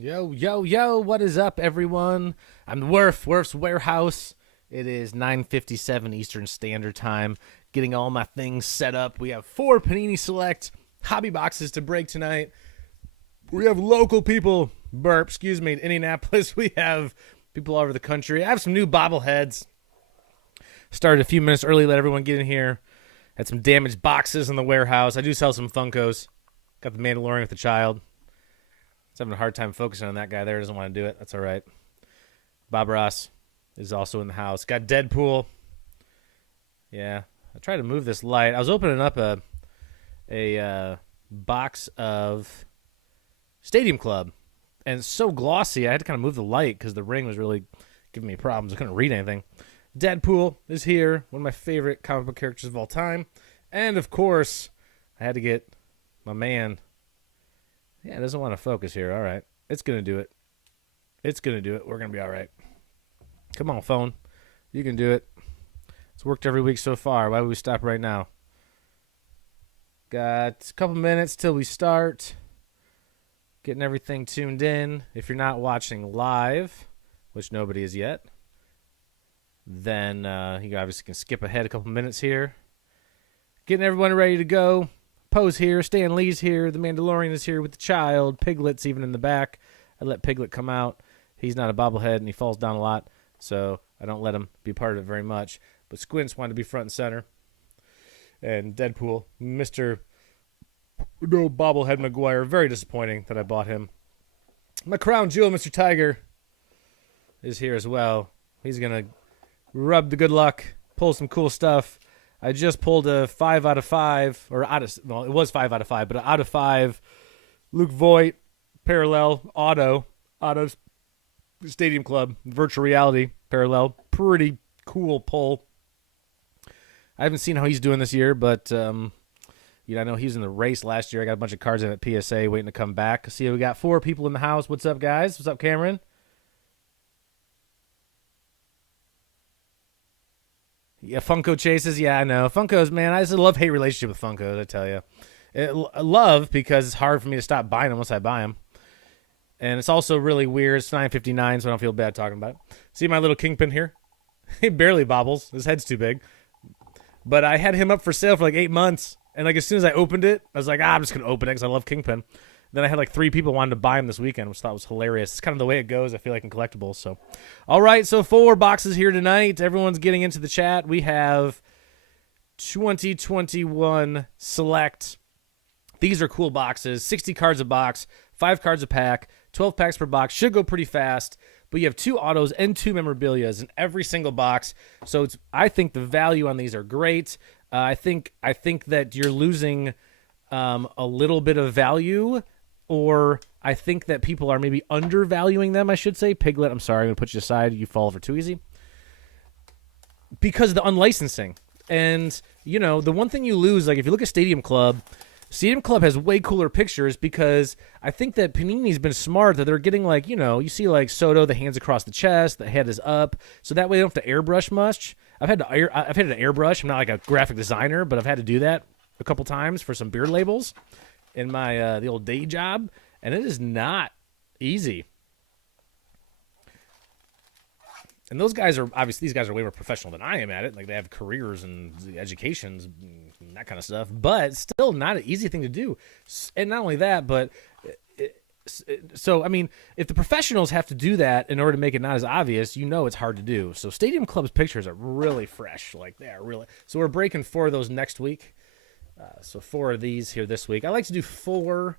Yo, yo, yo, what is up, everyone? I'm the Wuerfs Warehouse. It is 9:57 Eastern Standard Time. Getting all my things set up. We have 4 Panini Select hobby boxes to break tonight. We have local people, in Indianapolis. We have people all over the country. I have some new bobbleheads. Started a few minutes early, let everyone get in here. Had some damaged boxes in the warehouse. I do sell some Funkos. Got the Mandalorian with the child. Having a hard time focusing on that guy there. Doesn't want to do it. That's all right. Bob Ross is also in the house. Got Deadpool. Yeah. I tried to move this light. I was opening up a box of Stadium Club, and it's so glossy. I had to kind of move the light because the ring was really giving me problems. I couldn't read anything. Deadpool is here. One of my favorite comic book characters of all time. And, of course, I had to get my man. Yeah, it doesn't want to focus here. All right. It's going to do it. It's going to do it. We're going to be all right. Come on, phone. You can do it. It's worked every week so far. Why would we stop right now? Got a couple minutes till we start. Getting everything tuned in. If you're not watching live, which nobody is yet, then you obviously can skip ahead a couple minutes here. Getting everyone ready to go. Poe's here, Stan Lee's here, the Mandalorian is here with the child, Piglet's even in the back. I let Piglet come out. He's not a bobblehead, and he falls down a lot, so I don't let him be part of it very much. But Squints wanted to be front and center. And Deadpool, Mr. No Bobblehead McGuire, very disappointing that I bought him. My crown jewel, Mr. Tiger, is here as well. He's going to rub the good luck, pull some cool stuff. I just pulled a 5 out of 5, or it was 5 out of 5, but out of 5. Luke Voigt, parallel, auto Stadium Club, virtual reality, parallel. Pretty cool pull. I haven't seen how he's doing this year, but I know he was in the race last year. I got a bunch of cards in at PSA waiting to come back. See, we got 4 people in the house. What's up, guys? What's up, Cameron? Yeah, Funko chases. Yeah, I know. Funkos, man, I just love-hate relationship with Funkos, I tell you. Love because it's hard for me to stop buying them once I buy them. And it's also really weird. It's 9:59, so I don't feel bad talking about it. See my little Kingpin here? He barely bobbles. His head's too big. But I had him up for sale for like 8 months. And like as soon as I opened it, I was like, I'm just going to open it because I love Kingpin. Then I had like 3 people wanting to buy him this weekend, which I thought was hilarious. It's kind of the way it goes, I feel like, in collectibles. So, all right, so 4 boxes here tonight. Everyone's getting into the chat. We have 2021 Select. These are cool boxes. 60 cards a box, 5 cards a pack, 12 packs per box. Should go pretty fast. But you have 2 autos and 2 memorabilias in every single box. So I think the value on these are great. I think that you're losing a little bit of value, or I think that people are maybe undervaluing them, I should say. Piglet, I'm sorry, I'm going to put you aside. You fall over too easy. Because of the unlicensing. And, the one thing you lose, like if you look at Stadium Club has way cooler pictures because I think that Panini's been smart that they're getting like, you see like Soto, the hands across the chest, the head is up. So that way they don't have to airbrush much. I've had to airbrush. I'm not like a graphic designer, but I've had to do that a couple times for some beard labels in my the old day job, and it is not easy. And these guys are way more professional than I am at it. Like they have careers and educations and that kind of stuff, but still not an easy thing to do. And not only that, but so I mean, if the professionals have to do that in order to make it not as obvious, it's hard to do. So Stadium Club's pictures are really fresh, like they are really. So we're breaking 4 of those next week. So 4 of these here this week. I like to do 4.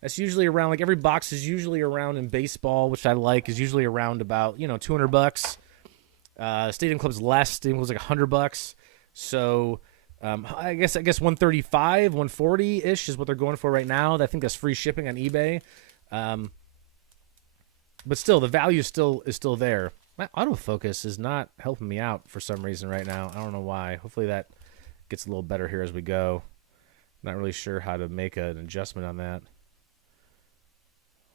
That's usually around, like every box is usually around in baseball, which I like, is usually around about, $200. Stadium Club's less. Stadium Club's like $100. So I guess 135, 140-ish is what they're going for right now. I think that's free shipping on eBay. But still, the value is still there. My autofocus is not helping me out for some reason right now. I don't know why. Hopefully that gets a little better here as we go. Not really sure how to make an adjustment on that.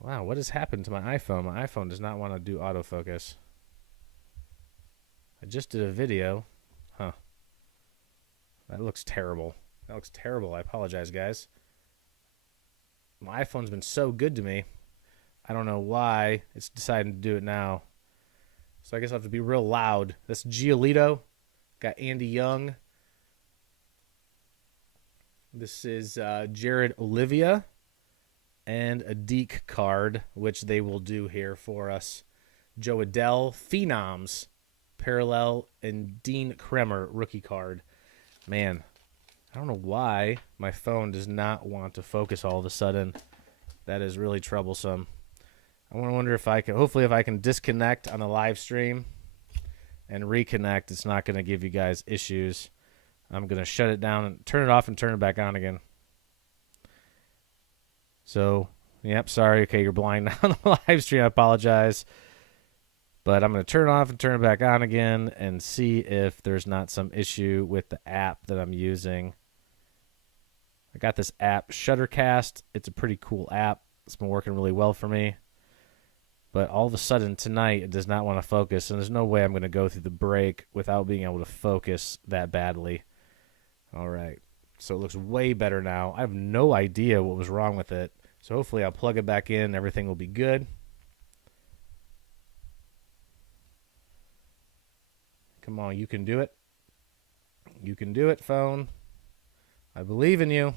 Wow, what has happened to my iPhone? My iPhone does not want to do autofocus. I just did a video. Huh. That looks terrible. I apologize, guys. My iPhone's been so good to me. I don't know why it's deciding to do it now. So I guess I have to be real loud. That's Giolito. Got Andy Young. This is Jared Olivia. And a Deke card, which they will do here for us. Joe Adell, Phenoms, Parallel, and Dean Kremer, rookie card. Man, I don't know why my phone does not want to focus all of a sudden. That is really troublesome. I want to wonder if I can, hopefully if I can disconnect on the live stream and reconnect, it's not going to give you guys issues. I'm going to shut it down and turn it off and turn it back on again. So, yep, sorry. Okay, you're blind now on the live stream. I apologize. But I'm going to turn it off and turn it back on again and see if there's not some issue with the app that I'm using. I got this app, Shuttercast. It's a pretty cool app. It's been working really well for me. But all of a sudden tonight, it does not want to focus, and there's no way I'm going to go through the break without being able to focus that badly. All right. So it looks way better now. I have no idea what was wrong with it. So hopefully I'll plug it back in. Everything will be good. Come on, you can do it. You can do it, phone. I believe in you.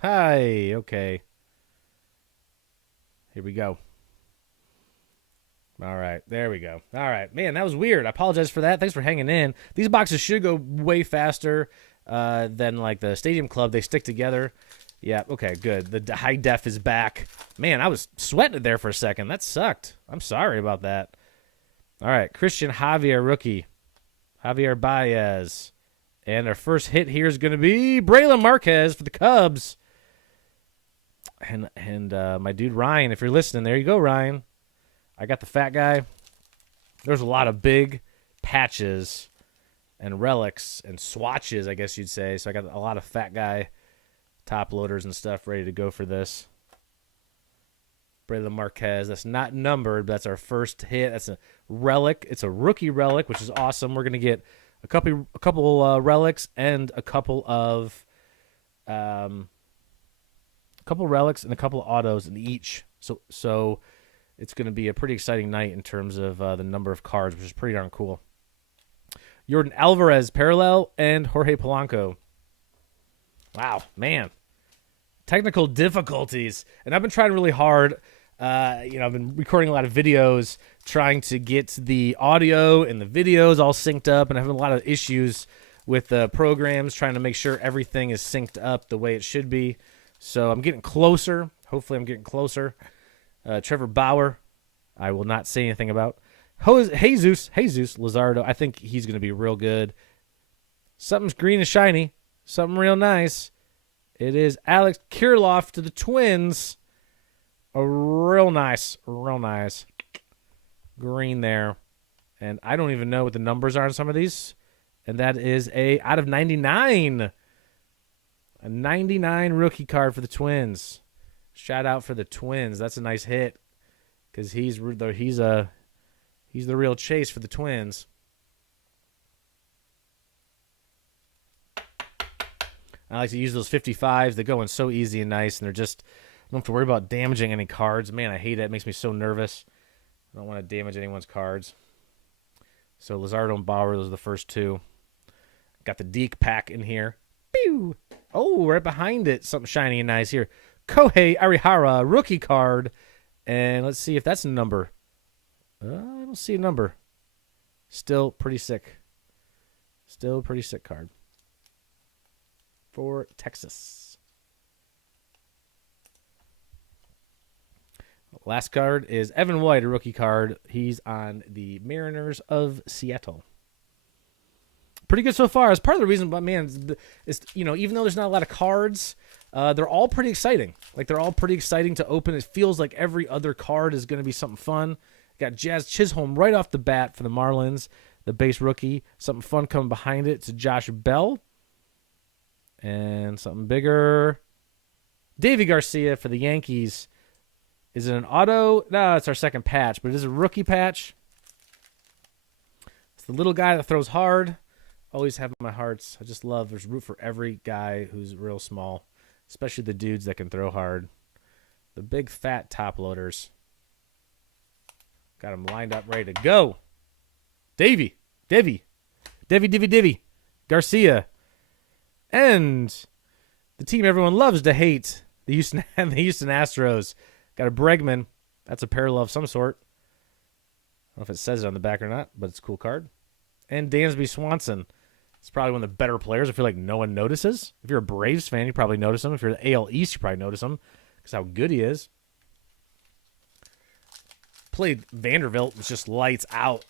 Hi, okay. Here we go. All right, there we go. All right, man, that was weird. I apologize for that. Thanks for hanging in. These boxes should go way faster than like the Stadium Club. They stick together. Yeah, okay, good. The high def is back. Man, I was sweating it there for a second. That sucked. I'm sorry about that. All right, Christian Javier, rookie. Javier Baez. And our first hit here is going to be Braylon Marquez for the Cubs. And my dude Ryan, if you're listening, there you go, Ryan. I got the fat guy. There's a lot of big patches and relics and swatches, I guess you'd say. So I got a lot of fat guy top loaders and stuff ready to go for this. Braylon Marquez. That's not numbered, but that's our first hit. That's a relic. It's a rookie relic, which is awesome. We're gonna get a couple relics and a couple relics and a couple of autos in each. So it's gonna be a pretty exciting night in terms of the number of cards, which is pretty darn cool. Jordan Alvarez, parallel, and Jorge Polanco. Wow, man. Technical difficulties. And I've been trying really hard. I've been recording a lot of videos, trying to get the audio and the videos all synced up, and I have a lot of issues with the programs, trying to make sure everything is synced up the way it should be. So I'm getting closer. Hopefully I'm getting closer. Trevor Bauer, I will not say anything about. Jesus Luzardo, I think he's going to be real good. Something's green and shiny. Something real nice. It is Alex Kirloff to the Twins. A real nice green there. And I don't even know what the numbers are on some of these. And that is a out of 99. A 99 rookie card for the Twins. Shout out for the Twins. That's a nice hit. Because he's the real chase for the Twins. I like to use those 55s. They go in so easy and nice, and I don't have to worry about damaging any cards. Man, I hate it. It makes me so nervous. I don't want to damage anyone's cards. So Luzardo and Bauer, those are the first two. Got the Deke pack in here. Pew! Oh, right behind it, something shiny and nice here. Kohei Arihara, rookie card. And let's see if that's a number. I don't see a number. Still pretty sick. Still pretty sick card. For Texas. Last card is Evan White, a rookie card. He's on the Mariners of Seattle. Pretty good so far. It's part of the reason, but man, even though there's not a lot of cards, they're all pretty exciting. Like they're all pretty exciting to open. It feels like every other card is going to be something fun. Got Jazz Chisholm right off the bat for the Marlins, the base rookie. Something fun coming behind it. It's Josh Bell. And something bigger. Davey Garcia for the Yankees. Is it an auto? No, it's our second patch, but it is a rookie patch. It's the little guy that throws hard. Always have my hearts. I just root for every guy who's real small, especially the dudes that can throw hard. The big fat top loaders. Got them lined up, ready to go. Davey Garcia. And the team everyone loves to hate, the Houston Astros. Got a Bregman. That's a parallel of some sort. I don't know if it says it on the back or not, but it's a cool card. And Dansby Swanson. It's probably one of the better players. I feel like no one notices. If you're a Braves fan, you probably notice him. If you're the AL East, you probably notice him because how good he is. Played Vanderbilt, was just lights out.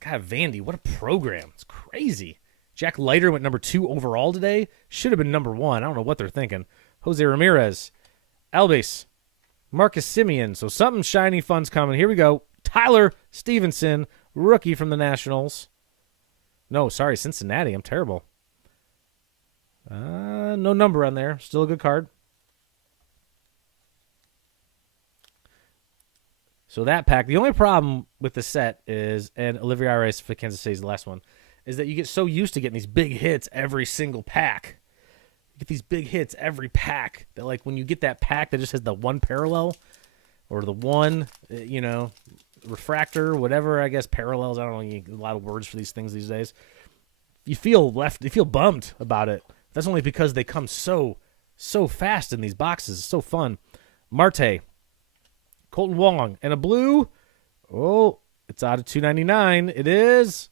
God, Vandy, what a program. It's crazy. Jack Leiter went number 2 overall today. Should have been number 1. I don't know what they're thinking. Jose Ramirez. Albase. Marcus Simeon. So something shiny fun's coming. Here we go. Tyler Stevenson, rookie from the Nationals. No, sorry, Cincinnati. I'm terrible. No number on there. Still a good card. So that pack, the only problem with the set is, and Olivier Arias for Kansas City is the last one, is that you get so used to getting these big hits every single pack. You get these big hits every pack that, like, when you get that pack that just has the one parallel or the one, refractor, whatever, I guess, parallels. I don't know, you get a lot of words for these things these days. You feel bummed about it. That's only because they come so fast in these boxes. It's so fun. Marte. Colton Wong. And a blue. Oh, it's out of $2.99. It is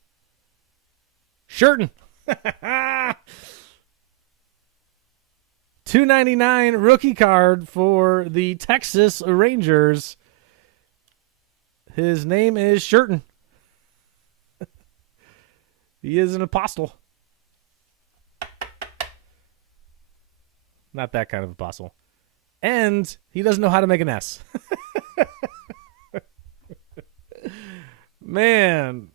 Sherton. $2.99 rookie card for the Texas Rangers. His name is Sherton. He is an apostle. Not that kind of apostle. And he doesn't know how to make an S. Man,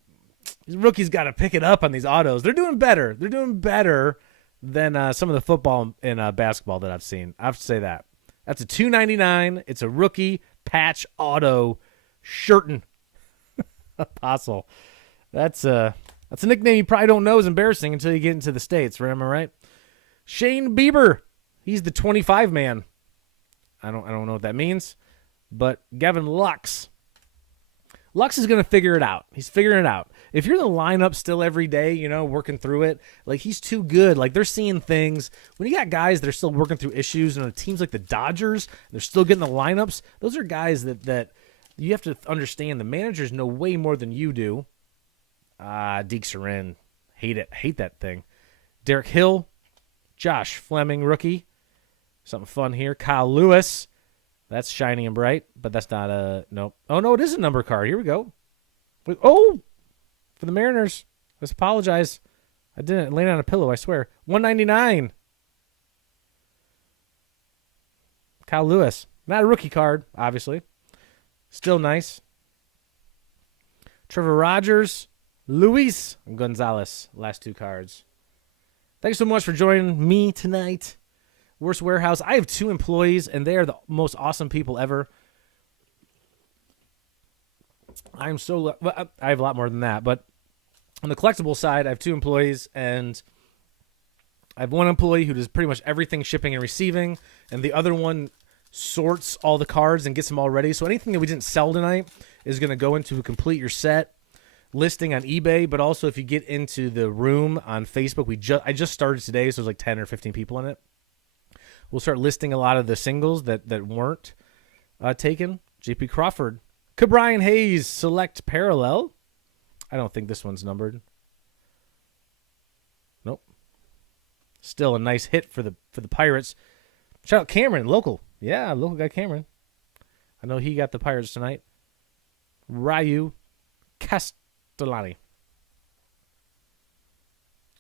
these rookies got to pick it up on these autos. They're doing better. They're doing better than some of the football and basketball that I've seen. I have to say that. That's a $2.99. It's a rookie patch auto Sherton apostle. That's a nickname you probably don't know is embarrassing until you get into the States, right? Am I right? Shane Bieber. He's the 25 man. I don't know what that means. But Gavin Lux. Lux is going to figure it out. He's figuring it out. If you're in the lineup still every day, working through it, like, he's too good. Like, they're seeing things. When you got guys that are still working through issues, and teams like the Dodgers, they're still getting the lineups, those are guys that you have to understand the managers know way more than you do. Deke Sarin. Hate it. Hate that thing. Derek Hill. Josh Fleming, rookie. Something fun here. Kyle Lewis. That's shiny and bright, but that's not a... Nope. Oh, no, it is a number card. Here we go. Oh! For the Mariners. Let's apologize. I didn't land on a pillow, I swear. $1.99. Kyle Lewis. Not a rookie card, obviously. Still nice. Trevor Rogers. Luis Gonzalez. Last 2 cards. Thanks so much for joining me tonight. Worst Warehouse. I have 2 employees, and they are the most awesome people ever. I have a lot more than that, but on the collectible side, I have 2 employees, and I have 1 employee who does pretty much everything shipping and receiving, and the other one sorts all the cards and gets them all ready. So anything that we didn't sell tonight is going to go into a complete your set listing on eBay, but also if you get into the room on Facebook, I just started today, so there's like 10 or 15 people in it. We'll start listing a lot of the singles that weren't taken. JP Crawford. Ke'Bryan Hayes, select parallel. I don't think this one's numbered. Nope. Still a nice hit for the Pirates. Shout out Cameron, local. Yeah, local guy Cameron. I know he got the Pirates tonight. Ryu Castellani.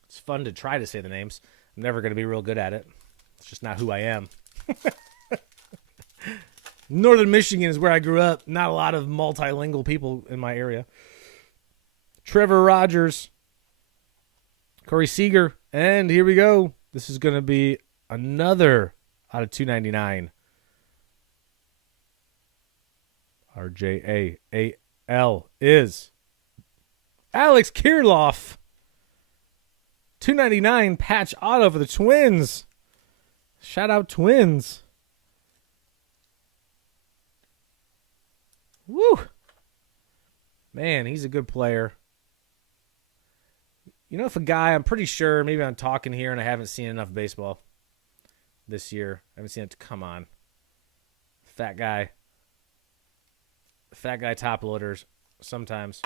It's fun to try to say the names. I'm never going to be real good at it. It's just not who I am. Northern Michigan is where I grew up. Not a lot of multilingual people in my area. Trevor Rogers. Corey Seager. And here we go. This is going to be another out of $2.99. RJAAL is Alex Kirloff. $2.99 patch auto for the Twins. Shout out Twins. Woo! Man, he's a good player. You know, if a guy, I'm pretty sure, maybe I'm talking here and I haven't seen enough baseball this year. I haven't seen it. Come on. Fat guy top loaders. Sometimes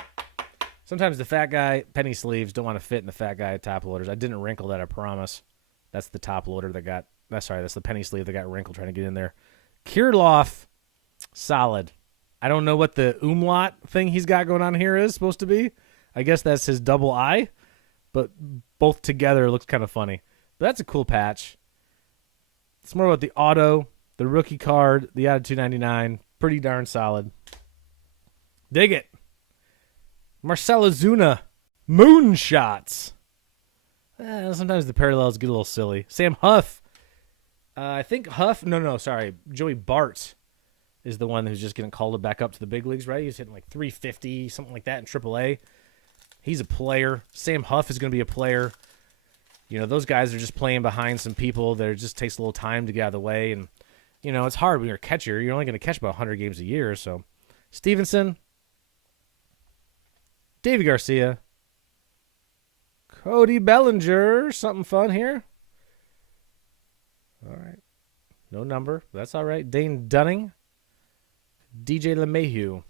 the fat guy penny sleeves don't want to fit in the fat guy top loaders. I didn't wrinkle that, I promise. That's the top loader that got, that's the penny sleeve that got wrinkled trying to get in there. Kirloff, solid. I don't know what the umlaut thing he's got going on here is supposed to be. I guess that's his double I, but both together looks kind of funny. But that's a cool patch. It's more about the auto, the rookie card, the out of 299. Pretty darn solid. Dig it. Marcell Ozuna, moonshots. Sometimes the parallels get a little silly. Sam Huff. I think Huff, sorry. Joey Bart is the one who's just getting called back up to the big leagues, right? He's hitting like 350, something like that in AAA. He's a player. Sam Huff is going to be a player. You know, those guys are just playing behind some people that it just takes a little time to get out of the way. And, you know, it's hard when you're a catcher. You're only going to catch about 100 games a year. So, Stevenson, Davey Garcia, Cody Bellinger, something fun here. All right. No number. That's all right. Dane Dunning, DJ LeMahieu.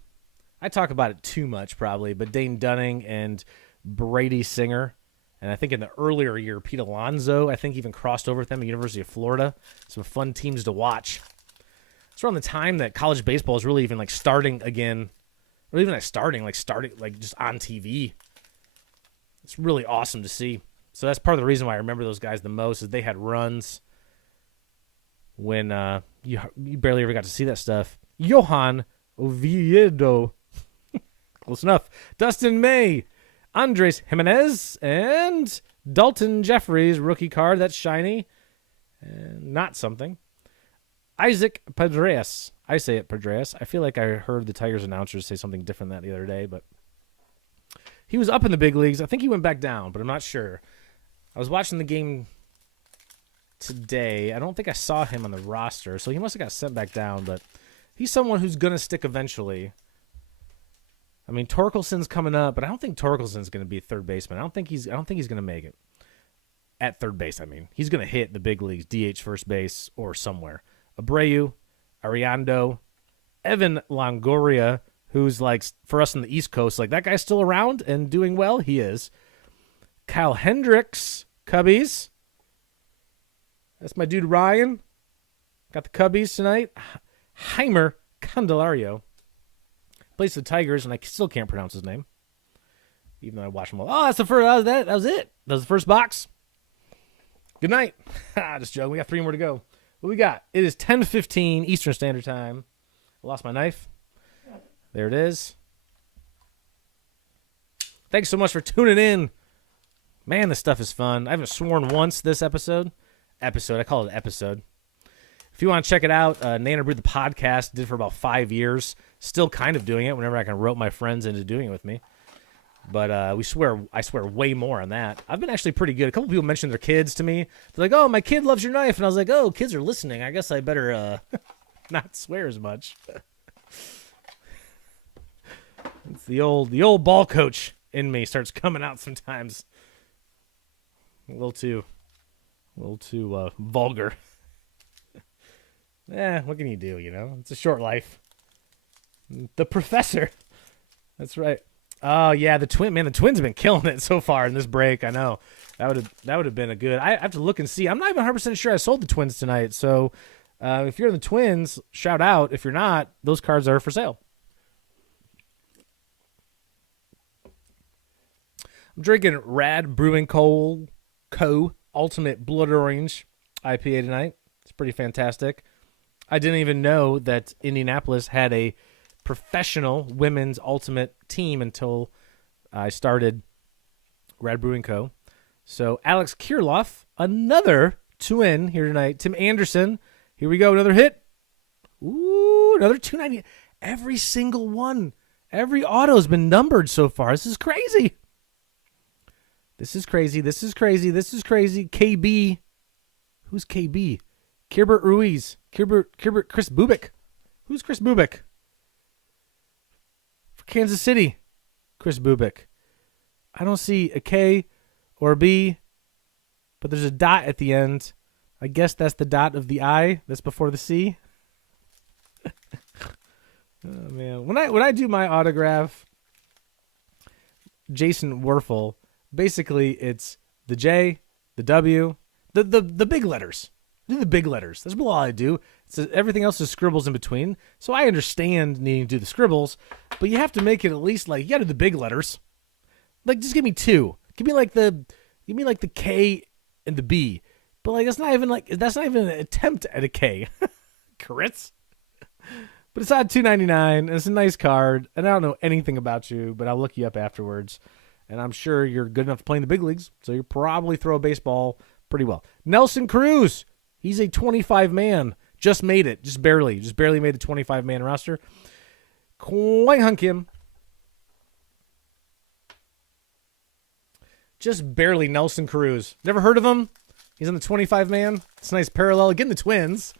I talk about it too much probably, but Dane Dunning and Brady Singer. And I think in the earlier year, Pete Alonso, I think even crossed over with them at University of Florida. Some fun teams to watch. It's around the time that college baseball is really even like starting again. Or even like starting like just on TV. It's really awesome to see. So that's part of the reason why I remember those guys the most is they had runs when you barely ever got to see that stuff. Johan Oviedo. Close enough. Dustin May. Andres Jimenez. And Dalton Jeffries, rookie card. That's shiny. And not something. Isaac Pedres. I say it Pedres. I feel like I heard the Tigers announcers say something different that the other day, but he was up in the big leagues. I think he went back down, but I'm not sure. I was watching the game today. I don't think I saw him on the roster, so he must have got sent back down, but he's someone who's going to stick eventually. I mean, Torkelson's coming up, but I don't think Torkelson's going to be third baseman. I don't think he's going to make it at third base. I mean, he's going to hit the big leagues, DH first base or somewhere. Abreu, Ariando, Evan Longoria, who's like for us on the East Coast, like that guy's still around and doing well. He is. Kyle Hendricks, Cubbies. That's my dude Ryan. Got the Cubbies tonight. Heimer Candelario plays the Tigers, and I still can't pronounce his name, even though I watched him all. Oh, that's the first. That was it. That was the first box. Good night. Just joking. We got 3 more to go. What we got? It is 10:15 Eastern Standard Time. I lost my knife. There it is. Thanks so much for tuning in. Man, this stuff is fun. I haven't sworn once this episode. I call it episode. If you want to check it out, Nana Brewed the podcast. Did it for about 5 years. Still kind of doing it whenever I can rope my friends into doing it with me. But I swear way more on that. I've been actually pretty good. A couple people mentioned their kids to me. They're like, "Oh, my kid loves your knife," and I was like, "Oh, kids are listening. I guess I better not swear as much." It's the old ball coach in me starts coming out sometimes. A little too vulgar. What can you do? You know, it's a short life. The professor. That's right. Oh yeah, the Twins have been killing it so far in this break. I know that would have been a good. I have to look and see. I'm not even 100% sure I sold the Twins tonight. So if you're in the Twins, shout out. If you're not, those cards are for sale. I'm drinking Rad Brewing Co. Ultimate Blood Orange IPA tonight. It's pretty fantastic. I didn't even know that Indianapolis had a professional women's ultimate team until I started Rad Brewing Co. So Alex Kirloff, another twin here tonight. Tim Anderson, here we go, another hit. Ooh, another 290. Every single one, every auto's been numbered so far. This is crazy. This is crazy. KB. Who's KB? Kirbert Ruiz. Chris Bubik. Who's Chris Bubik? Kansas City, Chris Bubik. I don't see a K or a B, but there's a dot at the end. I guess that's the dot of the I that's before the C. Oh, man. When I do my autograph, Jason Wuerfs, basically it's the J, the W, the big letters. Do the big letters. That's all I do. Everything else is scribbles in between. So I understand needing to do the scribbles, but you have to make it at least like you got to do the big letters. Like just give me two. Give me like the K and the B. But like that's not even an attempt at a K. Crits. But it's on $2.99, and it's a nice card, and I don't know anything about you, but I'll look you up afterwards, and I'm sure you're good enough to play in the big leagues, so you probably throw a baseball pretty well. Nelson Cruz, he's a 25-man, just made it, just barely made the 25-man roster. Kwang Hung Kim, just barely Nelson Cruz. Never heard of him? He's on the 25-man. It's a nice parallel. Getting the Twins.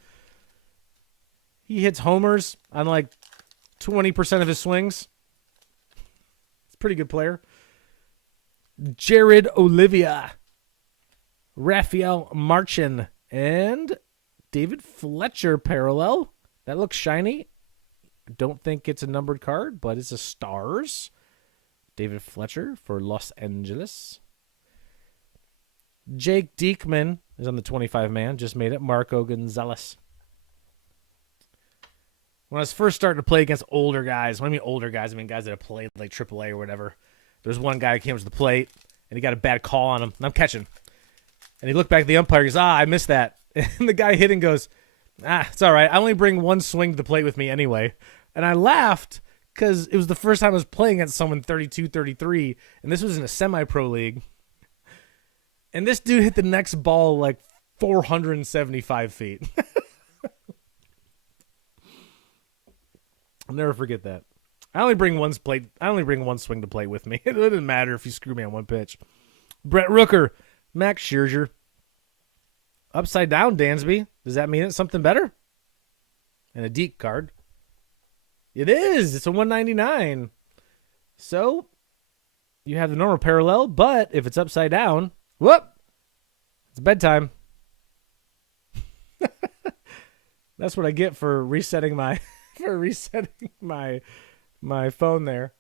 He hits homers on like 20% of his swings. It's a pretty good player. Jared Olivia, Rafael Marchin, and David Fletcher parallel. That looks shiny. I don't think it's a numbered card, but it's a Stars. David Fletcher for Los Angeles. Jake Diekman is on the 25-man. Just made it. Marco Gonzalez. When I was first starting to play against older guys, when I mean older guys, I mean guys that have played like AAA or whatever, there's one guy who came to the plate, and he got a bad call on him, and I'm catching. And he looked back at the umpire and goes, I missed that. And the guy hitting goes, it's all right. I only bring one swing to the plate with me anyway. And I laughed because it was the first time I was playing against someone 32, 33, and this was in a semi-pro league. And this dude hit the next ball like 475 feet. I'll never forget that. I only bring one swing to play with me. It doesn't matter if you screw me on one pitch. Brett Rooker, Max Scherzer. Upside down, Dansby. Does that mean it's something better? And a Deke card. It is. It's a 199. So you have the normal parallel, but if it's upside down, whoop, it's bedtime. That's what I get for resetting my my phone there.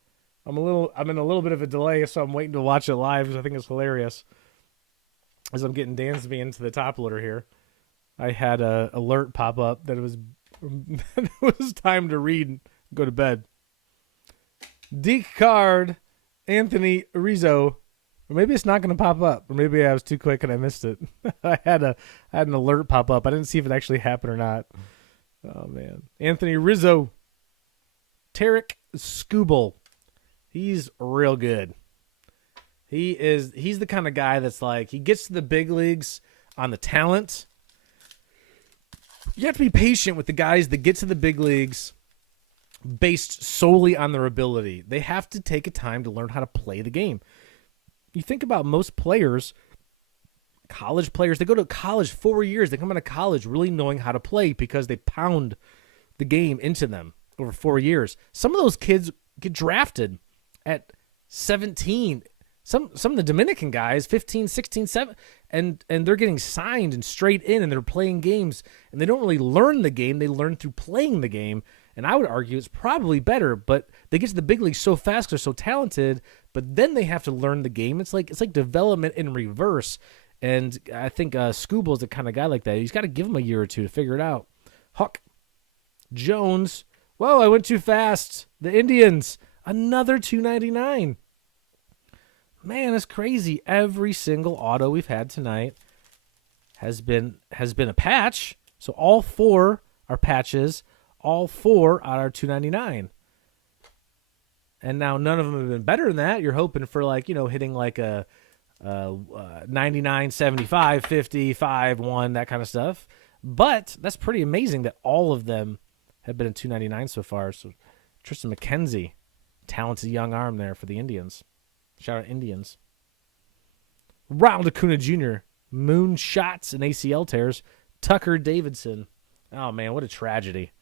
I'm in a little bit of a delay, so I'm waiting to watch it live because I think it's hilarious. As I'm getting Dansby into the top loader here, I had a alert pop up that it was time to read and go to bed. Deke card, Anthony Rizzo. Or maybe it's not going to pop up. Or maybe I was too quick and I missed it. I had an alert pop up. I didn't see if it actually happened or not. Oh, man. Anthony Rizzo. Tarek Skubal. He's real good. He's the kind of guy that's like, he gets to the big leagues on the talent. You have to be patient with the guys that get to the big leagues based solely on their ability. They have to take a time to learn how to play the game. You think about most players, college players, they go to college 4 years. They come out of college really knowing how to play because they pound the game into them over 4 years. Some of those kids get drafted at 17. Some of the Dominican guys, 15, 16, 7, and they're getting signed and straight in, and they're playing games, and they don't really learn the game. They learn through playing the game, and I would argue it's probably better, but they get to the big leagues so fast, they're so talented, but then they have to learn the game. It's like development in reverse, and I think Scubal's the kind of guy like that. He's got to give him a year or two to figure it out. Huck Jones. Whoa, I went too fast. The Indians, another $2.99. Man, it's crazy. Every single auto we've had tonight has been a patch. So all four are patches. All four out are $2.99. And now none of them have been better than that. You're hoping for hitting like a 99, 75, 50, 5, 1, that kind of stuff. But that's pretty amazing that all of them have been in $2.99 so far. So Tristan McKenzie, talented young arm there for the Indians. Shout out Indians. Ronald Acuna Jr., moonshots and ACL tears. Tucker Davidson. Oh, man, what a tragedy.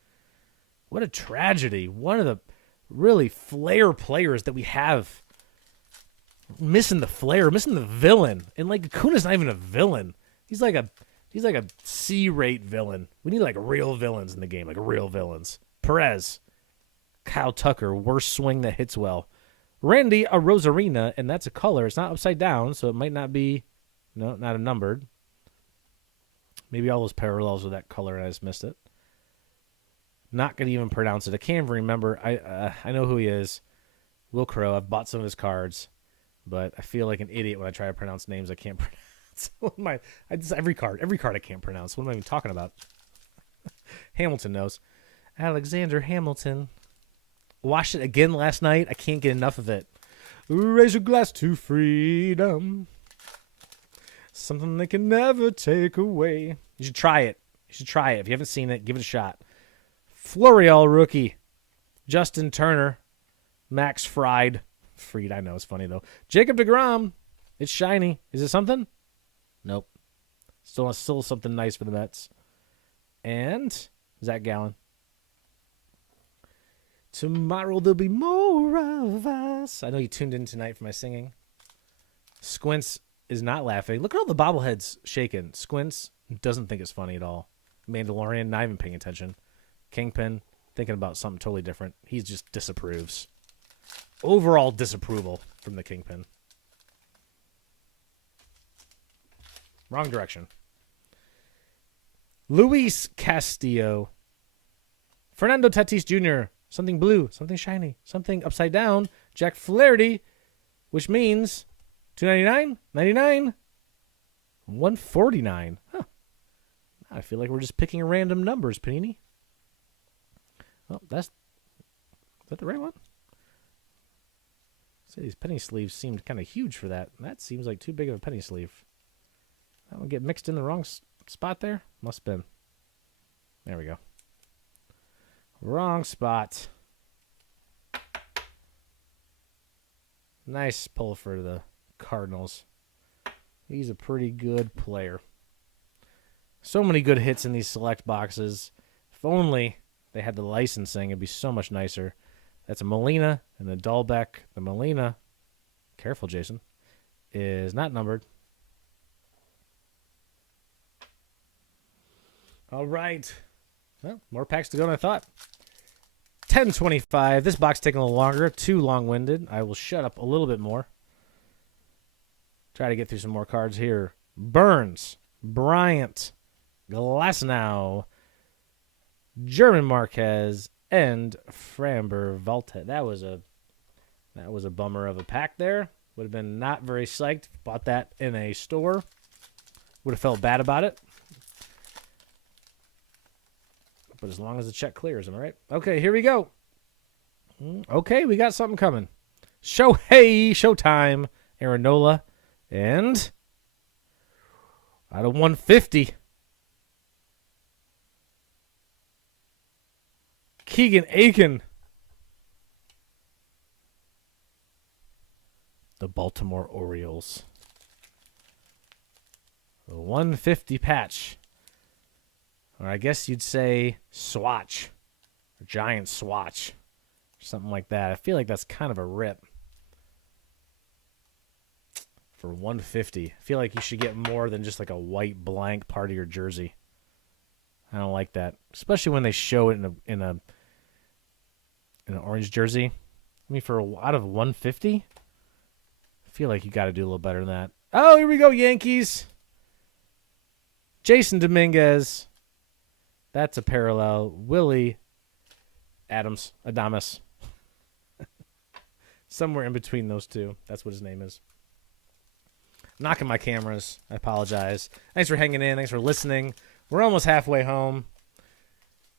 What a tragedy. One of really flair players that we have. Missing the flair, missing the villain. And like Acuna's not even a villain. He's like a C-rate villain. We need like real villains in the game, like real villains. Perez, Kyle Tucker, worst swing that hits well. Randy, a Rosarina, and that's a color. It's not upside down, so it might not be, no, not a numbered. Maybe all those parallels with that color, and I just missed it. Not going to even pronounce it. I can't even remember. I know who he is. Will Crow. I've bought some of his cards, but I feel like an idiot when I try to pronounce names I can't pronounce. Every card I can't pronounce. What am I even talking about? Hamilton knows. Alexander Hamilton. Watched it again last night. I can't get enough of it. Raise your glass to freedom. Something they can never take away. You should try it. If you haven't seen it, give it a shot. Florial rookie. Justin Turner. Max Fried. Freed, I know. It's funny, though. Jacob deGrom. It's shiny. Is it something? Nope. Still something nice for the Mets. And Zach Gallen. Tomorrow there'll be more of us. I know you tuned in tonight for my singing. Squints is not laughing. Look at all the bobbleheads shaking. Squints doesn't think it's funny at all. Mandalorian, not even paying attention. Kingpin, thinking about something totally different. He just disapproves. Overall disapproval from the Kingpin. Wrong direction. Luis Castillo. Fernando Tatis Jr., something blue, something shiny, something upside down. Jack Flaherty, which means $2.99, $99, $149. Huh. I feel like we're just picking random numbers, Panini. Well, is that the right one? So these penny sleeves seemed kind of huge for that. That seems like too big of a penny sleeve. That one get mixed in the wrong spot there? Must have been. There we go. Wrong spot. Nice pull for the Cardinals. He's a pretty good player. So many good hits in these select boxes. If only they had the licensing, it'd be so much nicer. That's a Molina and a Dahlbeck. The Molina, careful, Jason, is not numbered. All right. Well, more packs to go than I thought. 10:25. This box taking a little longer. Too long-winded. I will shut up a little bit more. Try to get through some more cards here. Burns, Bryant, Glasnow, German Marquez, and Framber Valte. That was a bummer of a pack there. Would have been not very psyched. Bought that in a store. Would have felt bad about it. But as long as the check clears, am I right? Okay, here we go. Okay, we got something coming. Showtime, Aaron Nola, and out of 150, Keegan Aiken, the Baltimore Orioles. A 150 patch. Or I guess you'd say swatch. Or giant swatch. Or something like that. I feel like that's kind of a rip. For 150. I feel like you should get more than just like a white blank part of your jersey. I don't like that. Especially when they show it in an orange jersey. I mean, out of 150? I feel like you got to do a little better than that. Oh, here we go, Yankees. Jason Dominguez. That's a parallel. Willie Adames. Somewhere in between those two. That's what his name is. I'm knocking my cameras. I apologize. Thanks for hanging in. Thanks for listening. We're almost halfway home.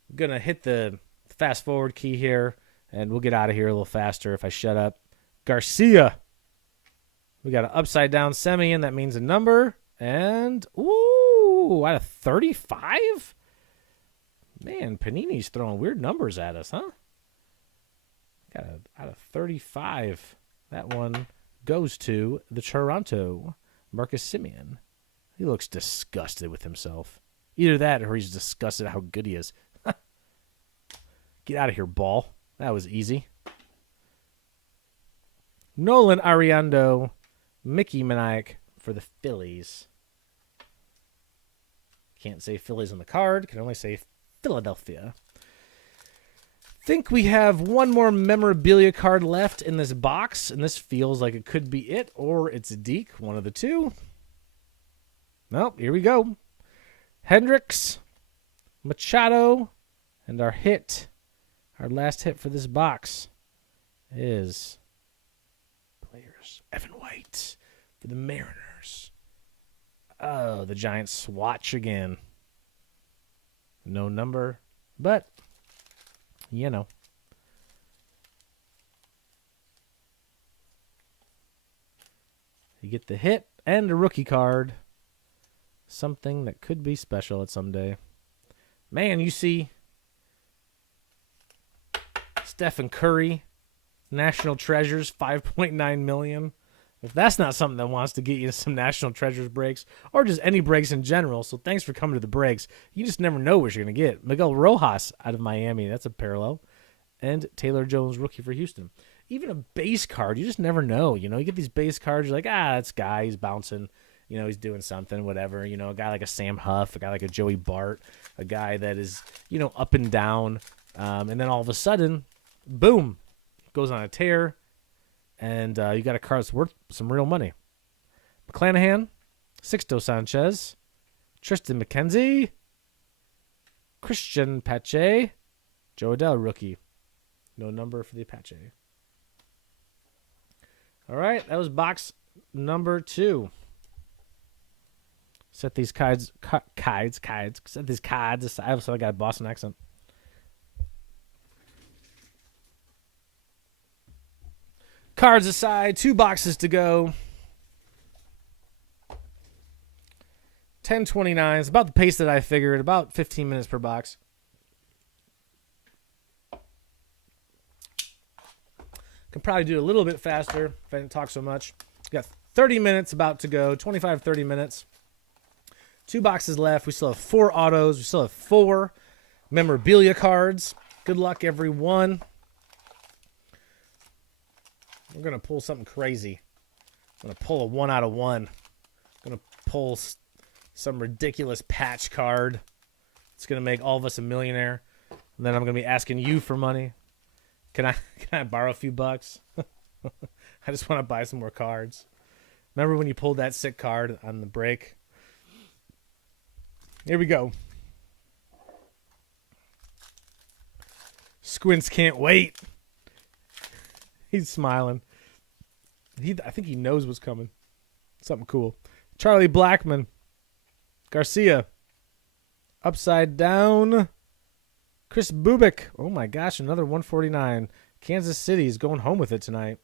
I'm going to hit the fast forward key here, and we'll get out of here a little faster if I shut up. Garcia. We got an upside down semi, and that means a number. And, ooh, out of 35? Man, Panini's throwing weird numbers at us, huh? Got out of 35. That one goes to the Toronto Marcus Semien. He looks disgusted with himself. Either that or he's disgusted at how good he is. Get out of here, ball. That was easy. Nolan Ariando, Mickey Maniac for the Phillies. Can't say Phillies on the card. Can only say Philadelphia. Think we have one more memorabilia card left in this box, and this feels like it could be it, or it's Deke, one of the two. Nope, here we go. Hendricks, Machado, and our last hit for this box is players. Evan White for the Mariners. Oh, the Giants swatch again. No number, but, you know. You get the hit and a rookie card. Something that could be special at someday. Man, you see Stephen Curry, National Treasures, $5.9 million. If that's not something that wants to get you some National Treasures breaks, or just any breaks in general, so thanks for coming to the breaks. You just never know what you're going to get. Miguel Rojas out of Miami, that's a parallel. And Taylor Jones, rookie for Houston. Even a base card, you just never know. You know, you get these base cards, you're like, that's guy, he's bouncing. You know, he's doing something, whatever. You know, a guy like a Sam Huff, a guy like a Joey Bart, a guy that is, you know, up and down. And then all of a sudden, boom, goes on a tear. And you got a card that's worth some real money. McClanahan, Sixto Sanchez, Tristan McKenzie, Christian Pache, Joe Adell, rookie. No number for the Apache. All right, that was box number 2. Set these cards set these cards aside. So I got a Boston accent. Cards aside, 2 boxes to go. 10:29 is about the pace that I figured, about 15 minutes per box. Can probably do a little bit faster if I didn't talk so much. Got 30 minutes about to go, 25, 30 minutes. 2 boxes left. We still have 4 autos. We still have 4 memorabilia cards. Good luck, everyone. We're going to pull something crazy. I'm going to pull a 1 out of 1. I'm going to pull some ridiculous patch card. It's going to make all of us a millionaire. And then I'm going to be asking you for money. Can I borrow a few bucks? I just want to buy some more cards. Remember when you pulled that sick card on the break? Here we go. Squints can't wait. He's smiling. I think he knows what's coming. Something cool. Charlie Blackmon. Garcia. Upside down. Chris Bubik. Oh my gosh, another 149. Kansas City is going home with it tonight.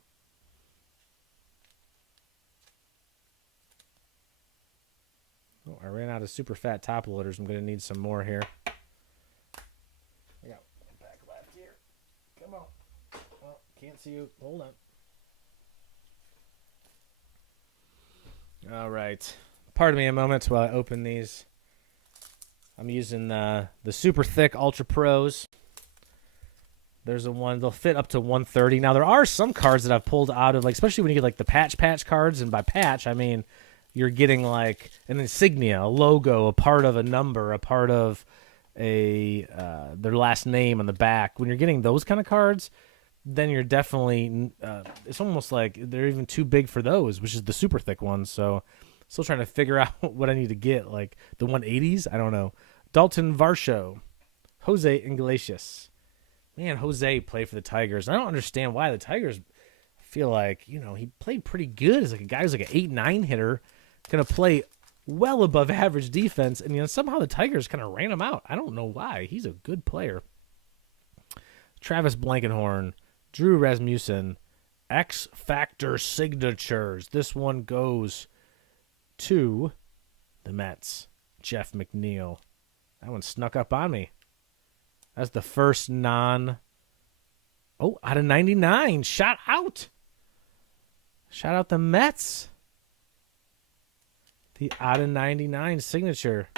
Oh, I ran out of super fat top loaders. I'm going to need some more here. I got one back left here. Come on. Oh, can't see you. Hold on. All right. Pardon me a moment while I open these. I'm using the super thick Ultra Pros. There's a one. They'll fit up to 130. Now, there are some cards that I've pulled out of, like, especially when you get like the patch cards. And by patch, I mean you're getting like an insignia, a logo, a part of a number, a part of their last name on the back. When you're getting those kind of cards, then you're definitely it's almost like they're even too big for those, which is the super thick ones. So still trying to figure out what I need to get, like the 180s. I don't know. Dalton Varsho, Jose Iglesias. Man, Jose played for the Tigers. I don't understand why the Tigers feel like, you know, he played pretty good as like a guy who's like an 8-9 hitter, going to play well above average defense, and, you know, somehow the Tigers kind of ran him out. I don't know why. He's a good player. Travis Blankenhorn, Drew Rasmussen, X Factor signatures. This one goes to the Mets. Jeff McNeil. That one snuck up on me. That's the first out of 99. Shout out. Shout out the Mets. The out of 99 signature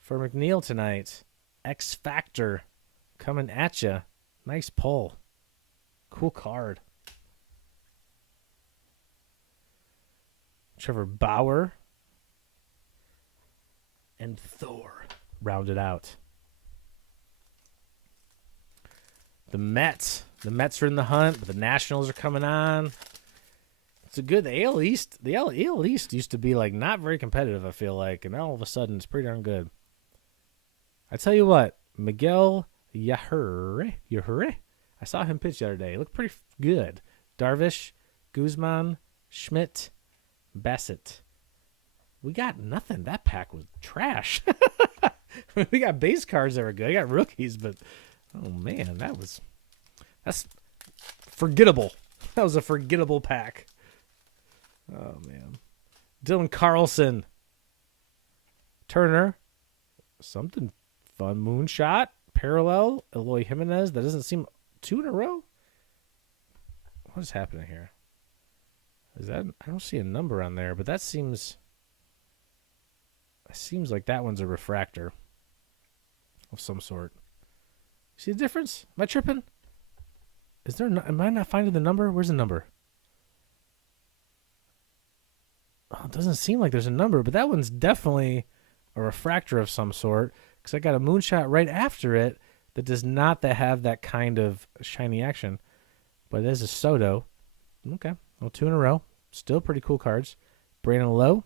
for McNeil tonight. X Factor coming at you. Nice pull. Cool card. Trevor Bauer. And Thor rounded out. The Mets. The Mets are in the hunt, but the Nationals are coming on. It's a good AL East. The AL East used to be like not very competitive, I feel like, and now all of a sudden it's pretty darn good. I tell you what, Miguel Yajure. I saw him pitch the other day. He looked pretty good. Darvish, Guzman, Schmidt, Bassett. We got nothing. That pack was trash. We got base cards that were good. I got rookies, but oh man, that's forgettable. That was a forgettable pack. Oh man. Dylan Carlson. Turner. Something fun. Moonshot. Parallel. Eloy Jimenez. That doesn't seem 2 in a row. What is happening here? Is that I don't see a number on there, but that seems like that one's a refractor of some sort. See the difference? Am I tripping? Am I not finding the number? Where's the number? Oh, it doesn't seem like there's a number, but that one's definitely a refractor of some sort because I got a moonshot right after it that does not have that kind of shiny action. But there's a Soto. Okay. Well, 2 in a row. Still pretty cool cards. Brandon Lowe.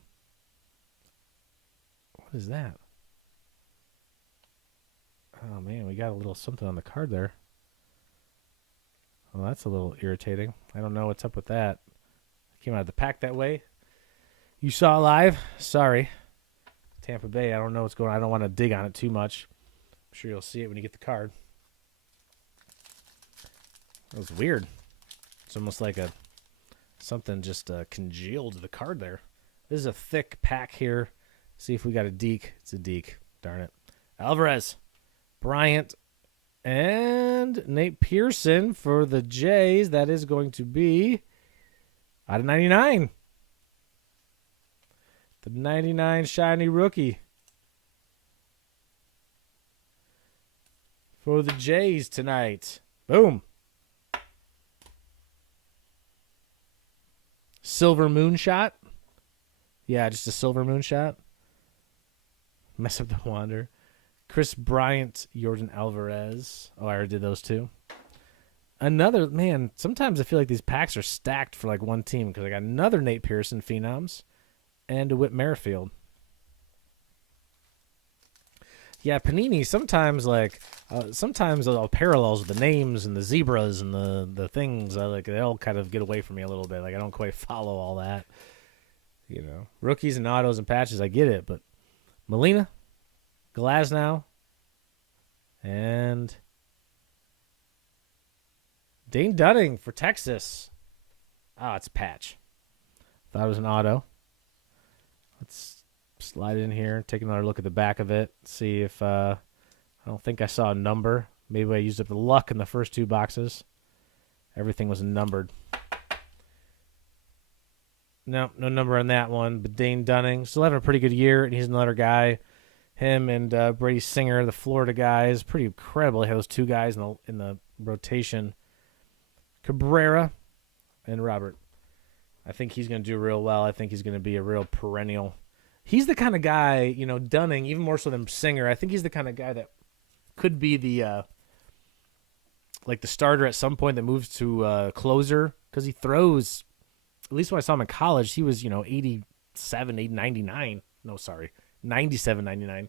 What is that? Oh, man. We got a little something on the card there. Well, that's a little irritating. I don't know what's up with that. Came out of the pack that way. You saw it live? Sorry. Tampa Bay, I don't know what's going on. I don't want to dig on it too much. I'm sure you'll see it when you get the card. That was weird. It's almost like something just congealed to the card there. This is a thick pack here. See if we got a deke. It's a deke. Darn it. Alvarez, Bryant, and Nate Pearson for the Jays. That is going to be out of 99. The 99 shiny rookie for the Jays tonight. Boom. Silver moonshot. Yeah, just a silver moonshot. Mess up the wander. Chris Bryant, Jordan Alvarez. Oh, I already did those two. Another, man, sometimes I feel like these packs are stacked for like one team because I got another Nate Pearson Phenoms and a Whit Merrifield. Yeah, Panini sometimes they'll parallels with the names and the zebras and the things. They all kind of get away from me a little bit. Like I don't quite follow all that. You know, rookies and autos and patches, I get it, but Molina, Glasnow, and Dane Dunning for Texas. Oh, it's a patch. Thought it was an auto. Let's slide in here, take another look at the back of it, see if I don't think I saw a number. Maybe I used up the luck in the first 2 boxes. Everything was numbered. No number on that one. But Dane Dunning still having a pretty good year, and he's another guy. Him and Brady Singer, the Florida guys, pretty incredible. They have those 2 guys in the rotation. Cabrera and Robert. I think he's going to do real well. I think he's going to be a real perennial. He's the kind of guy, Dunning, even more so than Singer. I think he's the kind of guy that could be the the starter at some point that moves to closer because he throws. At least when I saw him in college, he was 87, 99. No, sorry, 97, 99.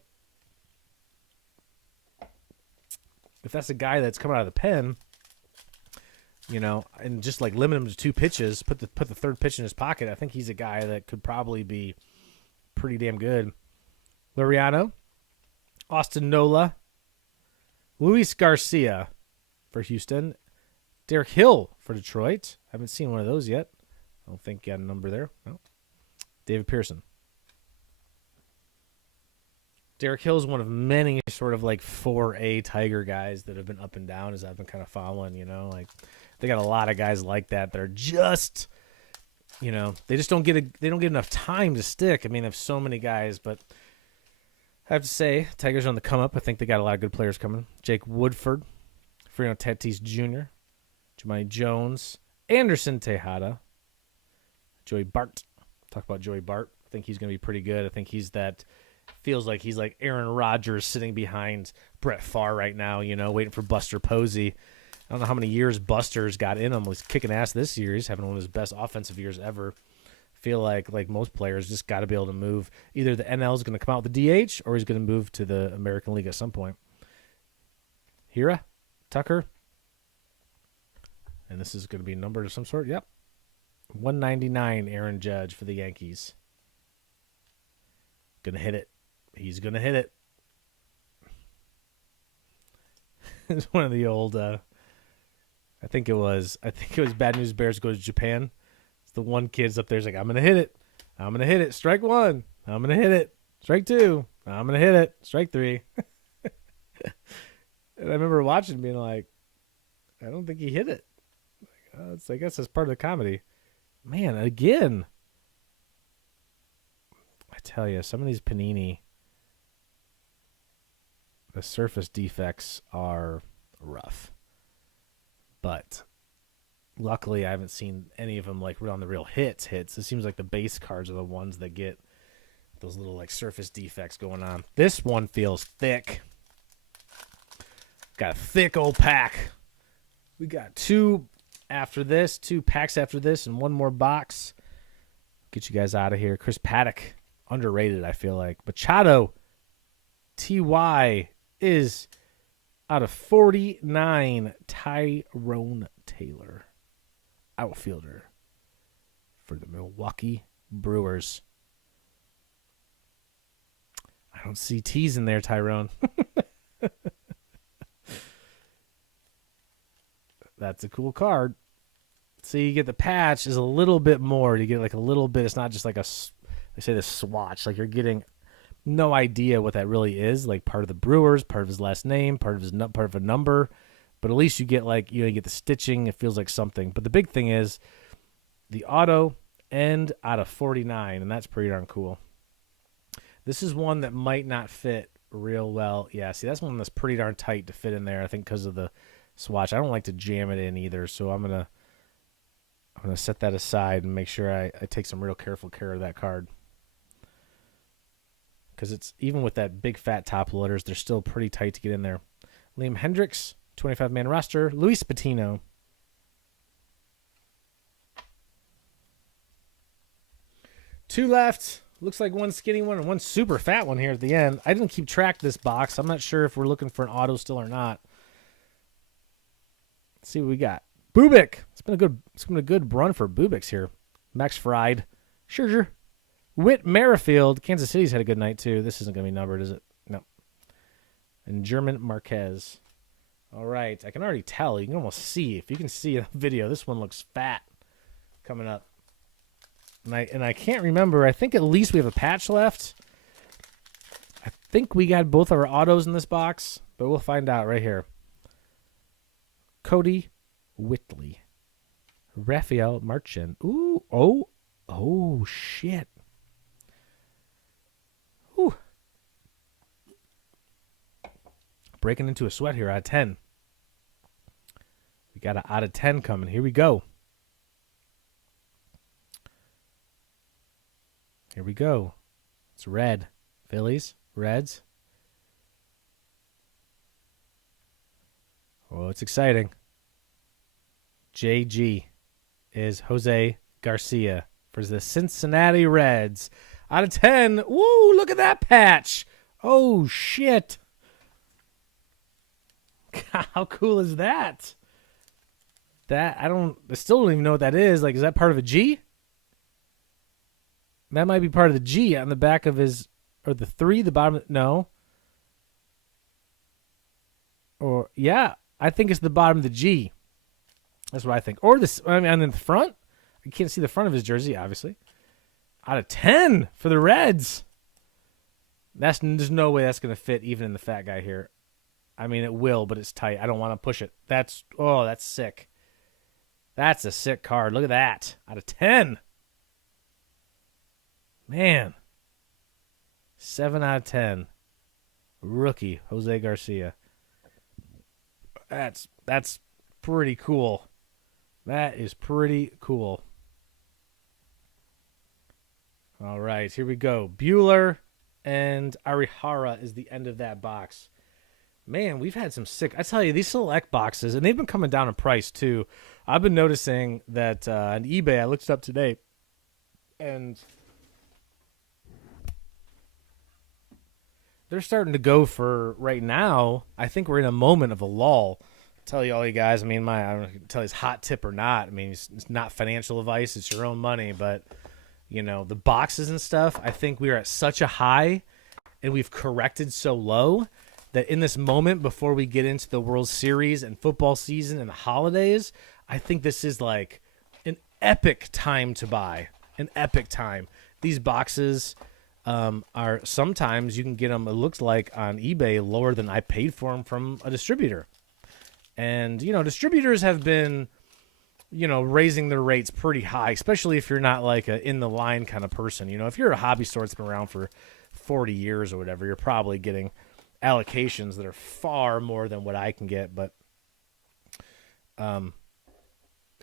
If that's a guy that's coming out of the pen, and just like limit him to 2 pitches, put the 3rd pitch in his pocket, I think he's a guy that could probably be pretty damn good. Laureano, Austin Nola, Luis Garcia for Houston, Derek Hill for Detroit. Haven't seen one of those yet. I don't think you got a number there. No. David Pearson. Derek Hill is one of many sort of like 4A Tiger guys that have been up and down as I've been kind of following, they got a lot of guys like that are just, they just don't get enough time to stick. I mean, they have so many guys, but I have to say, Tigers are on the come up. I think they got a lot of good players coming. Jake Woodford, Fernando Tatis Jr., Jemai Jones, Anderson Tejada, Joey Bart, Talk about Joey Bart. I think he's going to be pretty good. I think feels like he's like Aaron Rodgers sitting behind Brett Favre right now, waiting for Buster Posey. I don't know how many years Buster's got in him. He's kicking ass this year. He's having one of his best offensive years ever. I feel like most players just got to be able to move. Either the NL is going to come out with the DH or he's going to move to the American League at some point. Hira, Tucker. And this is going to be numbered of some sort. Yep. 199 Aaron Judge for the Yankees. Gonna hit it. He's gonna hit it. It's one of the old I think it was Bad News Bears Go to Japan. It's the one kid's up there's like, I'm gonna hit it. I'm gonna hit it. Strike one. I'm gonna hit it. Strike two. I'm gonna hit it. Strike three. And I remember watching being like, I don't think he hit it. I guess that's part of the comedy. Man, again. I tell you, some of these Panini, the surface defects are rough. But luckily, I haven't seen any of them like on the real hits. It seems like the base cards are the ones that get those little like surface defects going on. This one feels thick. Got a thick old pack. We got two packs after this, and one more box. Get you guys out of here. Chris Paddock, underrated, I feel like. Machado, T.Y. is out of 49. Tyrone Taylor, outfielder for the Milwaukee Brewers. I don't see T's in there, Tyrone. That's a cool card. See, you get the patch is a little bit more. You get like a little bit. It's not just like they say the swatch. Like you're getting no idea what that really is. Like part of the Brewers, part of his last name, part of a number. But at least you get you get the stitching. It feels like something. But the big thing is the auto end out of 49, and that's pretty darn cool. This is one that might not fit real well. Yeah, see, that's one that's pretty darn tight to fit in there. I think because of the swatch. I don't like to jam it in either, so I'm gonna set that aside and make sure I take some real careful care of that card. Because it's even with that big fat top loaders, they're still pretty tight to get in there. Liam Hendricks, 25-man roster. Luis Patino. Two left. Looks like one skinny one and one super fat one here at the end. I didn't keep track of this box. I'm not sure if we're looking for an auto still or not. Let's see what we got. Bubik. It's been a good run for Bubiks here. Max Fried. Scherzer. Whit Merrifield. Kansas City's had a good night too. This isn't going to be numbered, is it? No. And German Marquez. All right. I can already tell. You can almost see. If you can see in the video, this one looks fat coming up. And I can't remember. I think at least we have a patch left. I think we got both of our autos in this box, but we'll find out right here. Cody Whitley. Raphael Marchin. Ooh. Oh, shit. Ooh. Breaking into a sweat here out of 10. We got an out of 10 coming. Here we go. Here we go. It's red. Phillies. Reds. Oh, it's exciting. JG is Jose Garcia for the Cincinnati Reds. Out of 10. Woo, look at that patch. Oh, shit. How cool is that? I still don't even know what that is. Like, is that part of a G? That might be part of the G on the back of his, or the 3, the bottom. No. Or, yeah, I think it's the bottom of the G. That's what I think. Or this, I mean, and in the front, I can't see the front of his jersey, obviously. Out of 10 for the Reds. There's no way that's going to fit even in the fat guy here. I mean, it will, but it's tight. I don't want to push it. That's sick. That's a sick card. Look at that. Out of 10. Man. 7 out of 10. Rookie, Jose Garcia. That's pretty cool. That is pretty cool. All right, here we go. Bueller and Arihara is the end of that box. Man, we've had some sick. I tell you, these select boxes, and they've been coming down in price too. I've been noticing that on eBay, I looked it up today, and they're starting to go for right now. I think we're in a moment of a lull. I'll tell you all you guys. I mean, I don't know if I can tell you it's hot tip or not. I mean, it's not financial advice. It's your own money. But, you know, the boxes and stuff, I think we are at such a high and we've corrected so low that in this moment before we get into the World Series and football season and the holidays, I think this is like an epic time to buy. An epic time. These boxes are sometimes you can get them, it looks like, on eBay lower than I paid for them from a distributor. And, you know, distributors have been, you know, raising their rates pretty high, especially if you're not like a in-the-line kind of person. You know, if you're a hobby store that's been around for 40 years or whatever, you're probably getting allocations that are far more than what I can get. But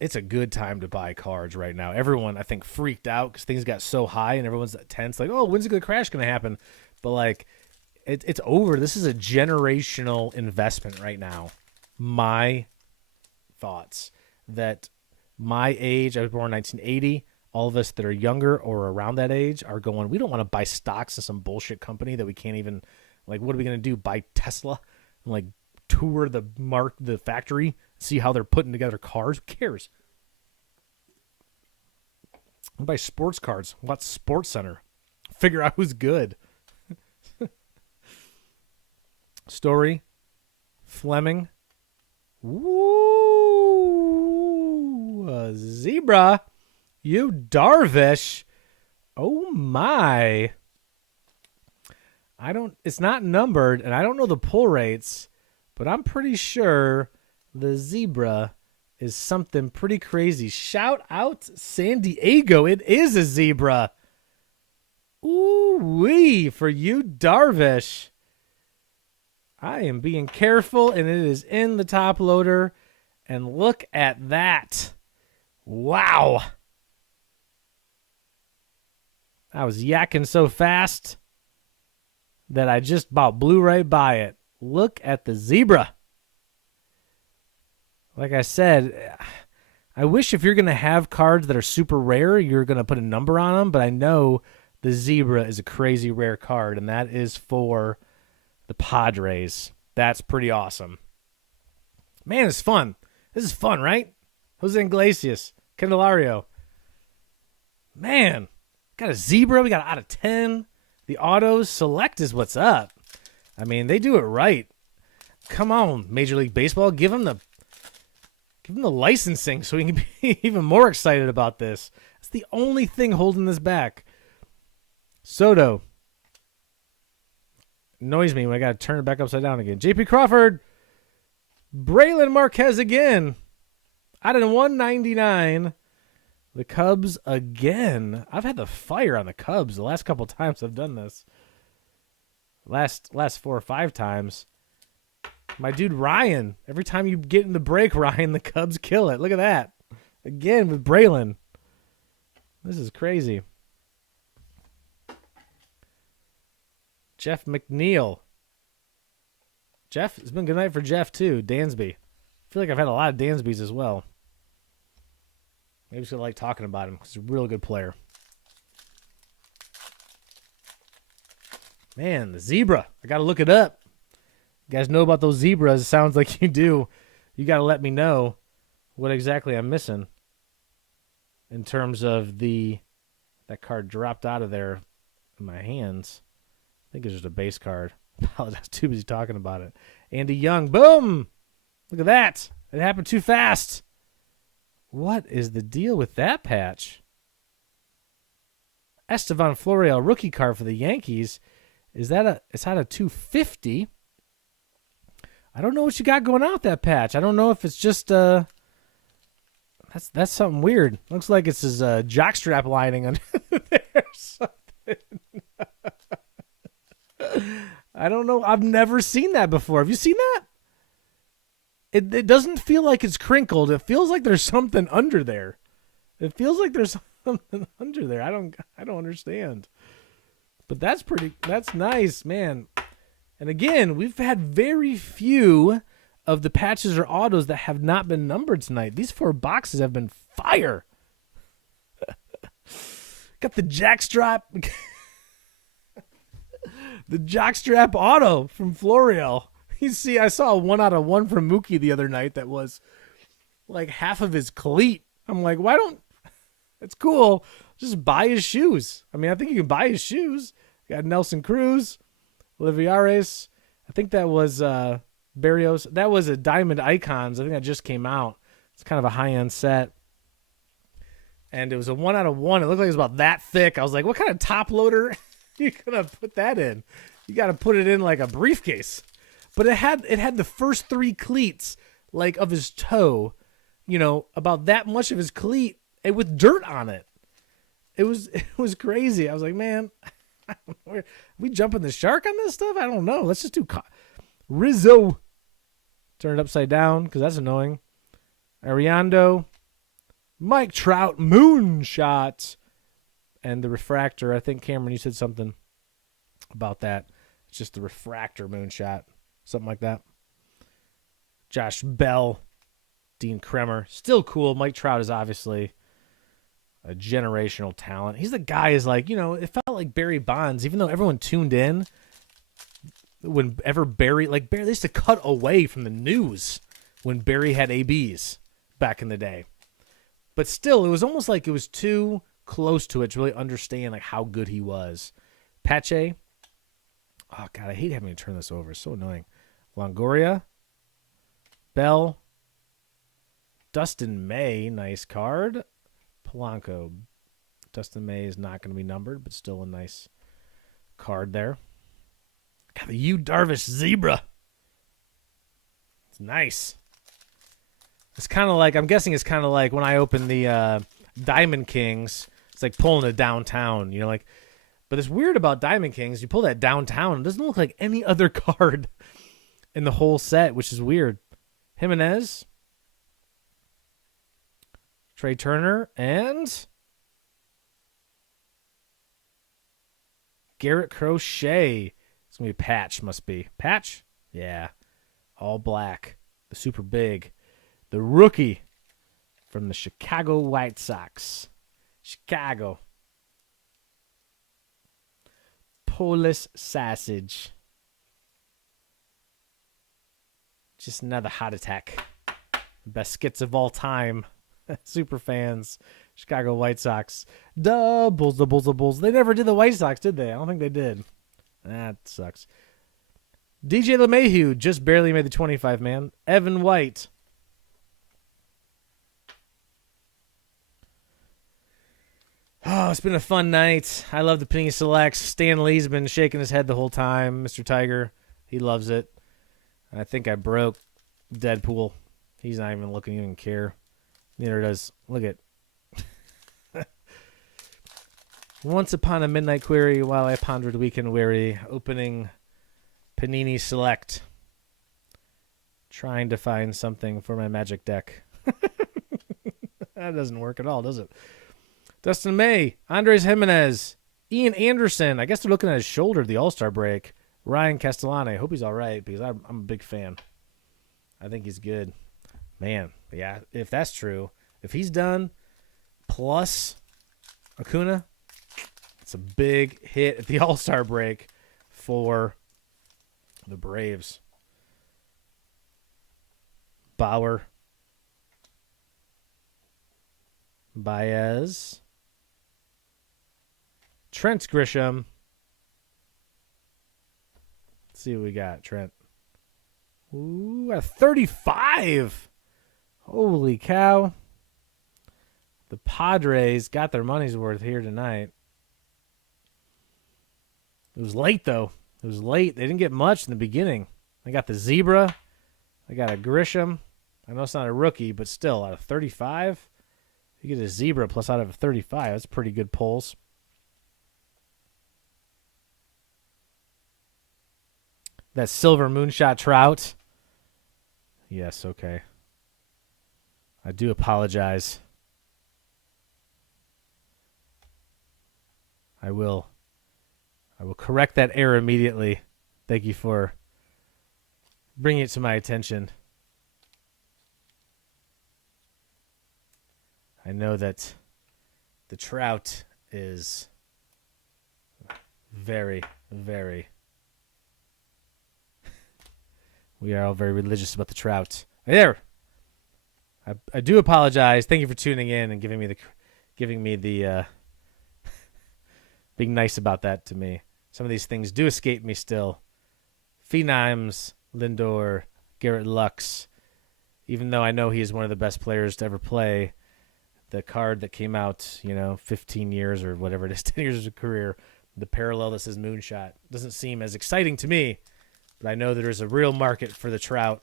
it's a good time to buy cards right now. Everyone, I think, freaked out because things got so high and everyone's tense. Like, oh, when's the crash going to happen? But, like, it's over. This is a generational investment right now. My thoughts that my age, I was born in 1980, all of us that are younger or around that age are going, we don't want to buy stocks in some bullshit company that we can't even, like, what are we going to do? Buy Tesla and, like, tour the factory, see how they're putting together cars? Who cares? I'll buy sports cards. Watch Sports Center. Figure out who's good. Story. Fleming. Woo! A zebra. You Darvish. Oh my. It's not numbered, and I don't know the pull rates, but I'm pretty sure the zebra is something pretty crazy. Shout out San Diego. It is a zebra. Ooh-wee for you, Darvish. I am being careful, and it is in the top loader. And look at that. Wow. I was yakking so fast that I just about blew right by it. Look at the zebra. Like I said, I wish if you're going to have cards that are super rare, you're going to put a number on them, but I know the zebra is a crazy rare card, and that is for the Padres. That's pretty awesome. Man, it's fun. This is fun, right? Jose Iglesias, Candelario. Man, got a zebra. We got out of 10. The autos select is what's up. I mean, they do it right. Come on, Major League Baseball. Give them the licensing so we can be even more excited about this. That's the only thing holding this back. Soto. Annoys me when I got to turn it back upside down again. J.P. Crawford. Braylon Marquez again. Out of 199. The Cubs again. I've had the fire on the Cubs the last couple times I've done this. Last 4 or 5 times. My dude Ryan. Every time you get in the break, Ryan, the Cubs kill it. Look at that. Again with Braylon. This is crazy. Jeff McNeil. Jeff, it's been a good night for Jeff too. Dansby. I feel like I've had a lot of Dansbys as well. Maybe just like talking about him because he's a real good player. Man, the zebra. I got to look it up. You guys know about those zebras. It sounds like you do. You got to let me know what exactly I'm missing in terms of that card dropped out of there in my hands. I think it's just a base card. I apologize, too busy talking about it. Andy Young, boom! Look at that. It happened too fast. What is the deal with that patch? Estevan Florial, rookie card for the Yankees. It's out of 250. I don't know what you got going on with that patch. I don't know if it's just that's something weird. Looks like it's his jockstrap lining under there or something. I don't know. I've never seen that before. Have you seen that? It doesn't feel like it's crinkled. It feels like there's something under there. It feels like there's something under there. I don't understand. But that's nice, man. And again, we've had very few of the patches or autos that have not been numbered tonight. These 4 boxes have been fire. Got the jackstrap. The jockstrap auto from Florial. You see, I saw a 1 out of 1 from Mookie the other night that was like half of his cleat. I'm like, why don't... It's cool. Just buy his shoes. I mean, I think you can buy his shoes. Got Nelson Cruz, Olivares. I think that was Barrios. That was a Diamond Icons. I think that just came out. It's kind of a high-end set. And it was a 1 out of 1. It looked like it was about that thick. I was like, what kind of top loader you going to put that in? You got to put it in like a briefcase. But it had the first 3 cleats, like, of his toe, you know, about that much of his cleat, and with dirt on it. It was crazy. I was like, man, are we jumping the shark on this stuff? I don't know. Let's just do Rizzo. Turn it upside down because that's annoying. Ariando. Mike Trout moonshot. And the refractor. I think, Cameron, you said something about that. It's just the refractor moonshot. Something like that. Josh Bell. Dean Kremer. Still cool. Mike Trout is obviously a generational talent. He's the guy is like, you know, it felt like Barry Bonds, even though everyone tuned in whenever Barry, they used to cut away from the news when Barry had ABs back in the day. But still, it was almost like it was too close to it to really understand like how good he was. Pache. Oh, God, I hate having to turn this over. It's so annoying. Longoria. Bell. Dustin May, nice card. Polanco. Dustin May is not going to be numbered, but still a nice card there. Got the Yu Darvish Zebra. It's nice. It's kind of like, I'm guessing it's kind of like when I open the Diamond Kings, it's like pulling it downtown, you know, like, but it's weird about Diamond Kings. You pull that downtown, it doesn't look like any other card in the whole set, which is weird. Jimenez. Trey Turner, and Garrett Crochet. It's going to be Patch, must be. Patch? Yeah. All black. The super big. The rookie from the Chicago White Sox. Chicago. Polish Sausage. Just another heart attack. Best skits of all time. Super fans. Chicago White Sox. The Bulls. They never did the White Sox, did they? I don't think they did. That sucks. DJ LeMahieu just barely made the 25, man. Evan White. Oh, it's been a fun night. I love the Panini Selects. Stan Lee's been shaking his head the whole time. Mr. Tiger, he loves it. I think I broke Deadpool. He's not even looking, even care. Neither does. Look at. Once upon a midnight query, while I pondered weekend weary, opening Panini Select, trying to find something for my Magic deck. That doesn't work at all, does it? Dustin May, Andres Jimenez, Ian Anderson. I guess they're looking at his shoulder, the All-Star break. Ryan Castellani. I hope he's all right because I'm a big fan. I think he's good. Man, yeah, if that's true, if he's done, plus Acuna, it's a big hit at the All-Star break for the Braves. Bauer. Baez. Trent Grisham. Let's see what we got, Trent. Ooh, a 35. Holy cow. The Padres got their money's worth here tonight. It was late, though. It was late. They didn't get much in the beginning. They got the Zebra. They got a Grisham. I know it's not a rookie, but still, out of 35, you get a Zebra plus out of a 35. That's pretty good pulls. That silver moonshot Trout. Yes, okay. I do apologize. I will correct that error immediately. Thank you for bringing it to my attention. I know that the Trout is very, very... We are all very religious about the Trout. There! I do apologize. Thank you for tuning in and giving me the being nice about that to me. Some of these things do escape me still. Phenoms, Lindor, Garrett Lux. Even though I know he is one of the best players to ever play, the card that came out, 15 years or whatever it is, 10 years of a career, the parallel that says Moonshot, doesn't seem as exciting to me, but I know there is a real market for the Trout.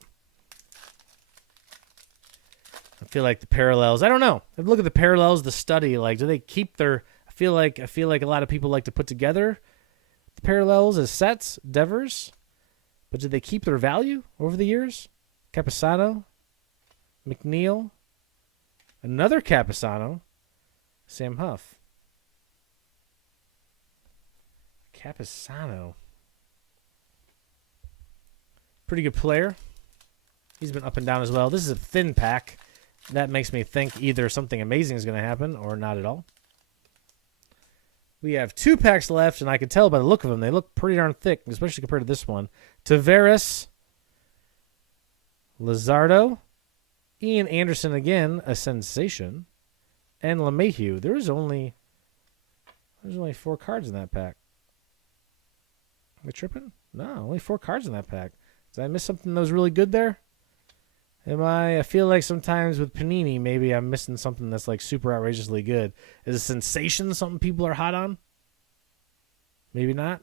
I feel like the parallels, I don't know. If you look at the parallels, the study, like, do they keep their, I feel like a lot of people like to put together the parallels as sets, Devers, but did they keep their value over the years? Capisano, McNeil, another Capisano, Sam Huff. Capisano. Pretty good player. He's been up and down as well. This is a thin pack. That makes me think either something amazing is going to happen or not at all. We have 2 packs left, and I can tell by the look of them, they look pretty darn thick, especially compared to this one. Taveras, Luzardo, Ian Anderson again, a sensation, and LeMahieu. There's only 4 cards in that pack. Am I tripping? No, only 4 cards in that pack. Did I miss something that was really good there? I feel like sometimes with Panini, maybe I'm missing something that's like super outrageously good. Is a sensation something people are hot on? Maybe not.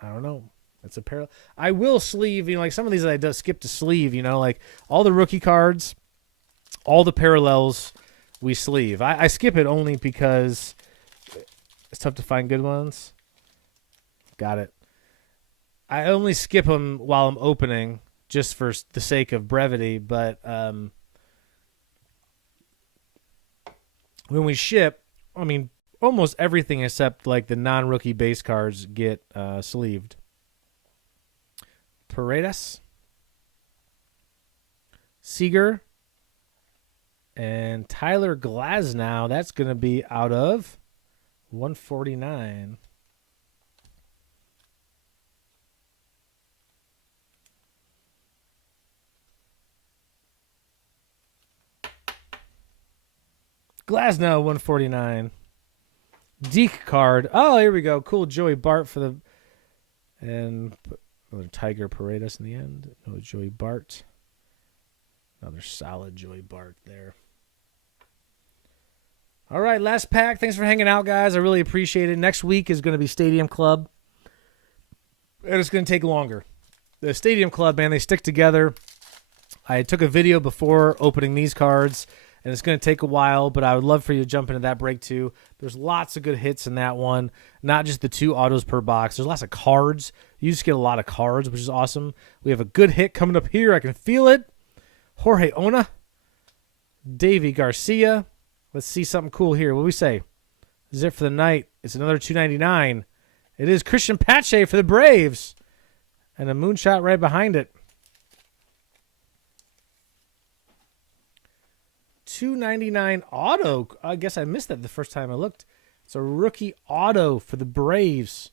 I don't know. That's a parallel. I will sleeve, like some of these I do skip to sleeve, like all the rookie cards, all the parallels we sleeve. I skip it only because it's tough to find good ones. Got it. I only skip them while I'm opening, just for the sake of brevity, but when we ship, almost everything except like the non-rookie base cards get sleeved. Paredes, Seager, and Tyler Glasnow. That's going to be out of 149. Glasnow, 149. Deke card. Oh, here we go. Cool. Joey Bart for the... And another Tiger Paredes in the end. Another Joey Bart. Another solid Joey Bart there. All right, last pack. Thanks for hanging out, guys. I really appreciate it. Next week is going to be Stadium Club. And it's going to take longer. The Stadium Club, man, they stick together. I took a video before opening these cards, and it's going to take a while, but I would love for you to jump into that break too. There's lots of good hits in that one, not just the 2 autos per box. There's lots of cards. You just get a lot of cards, which is awesome. We have a good hit coming up here. I can feel it. Jorge Ona, Davey Garcia. Let's see something cool here. What do we say? This is it for the night. It's another $2.99. It is Christian Pache for the Braves, and a moonshot right behind it. $2.99 auto. I guess I missed that the first time I looked. It's a rookie auto for the Braves.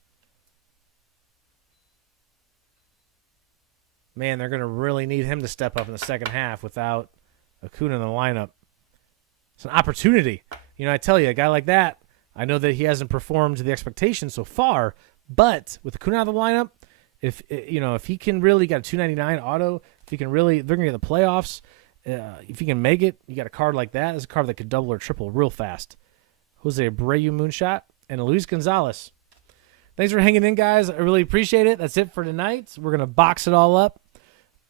Man, they're going to really need him to step up in the second half without Acuna in the lineup. It's an opportunity. I tell you, a guy like that, I know that he hasn't performed to the expectations so far, but with Acuna out of the lineup, if he can really get a $2.99 auto, if he can really, they're going to get the playoffs. If you can make it, you got a card like that. It's a card that could double or triple real fast. Jose Abreu moonshot and Luis Gonzalez. Thanks for hanging in, guys. I really appreciate it. That's it for tonight. We're going to box it all up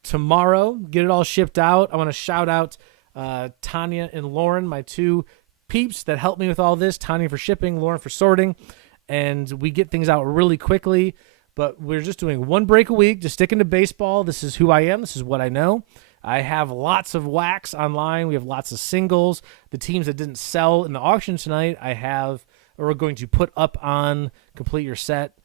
tomorrow, get it all shipped out. I want to shout out Tanya and Lauren, my 2 peeps that helped me with all this. Tanya for shipping, Lauren for sorting. And we get things out really quickly, but we're just doing 1 break a week, just sticking to baseball. This is who I am. This is what I know. I have lots of wax online. We have lots of singles. The teams that didn't sell in the auction tonight, I have we're going to put up on Complete Your Set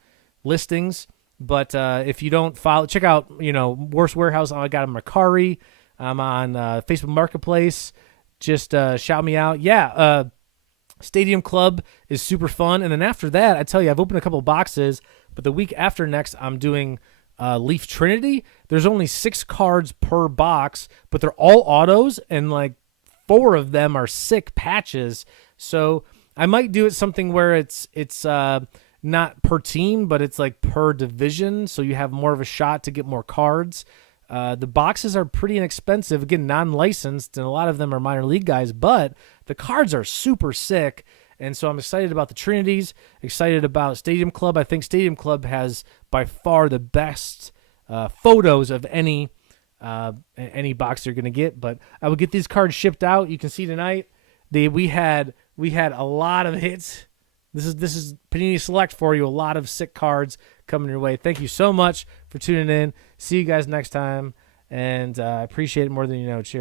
listings. But if you don't follow, check out, Worst Warehouse. I got a Mercari. I'm on Facebook Marketplace. Just shout me out. Yeah, Stadium Club is super fun. And then after that, I tell you, I've opened a couple boxes, but the week after next, I'm doing Leaf Trinity. There's only 6 cards per box, but they're all autos, and like 4 of them are sick patches. So I might do it something where it's not per team, but it's like per division, so you have more of a shot to get more cards. The boxes are pretty inexpensive. Again, non-licensed, and a lot of them are minor league guys, but the cards are super sick. And so I'm excited about the Trinities, excited about Stadium Club. I think Stadium Club has by far the best photos of any box you're going to get. But I will get these cards shipped out. You can see tonight we had a lot of hits. This is Panini Select for you. A lot of sick cards coming your way. Thank you so much for tuning in. See you guys next time, and I appreciate it more than you know. Cheers.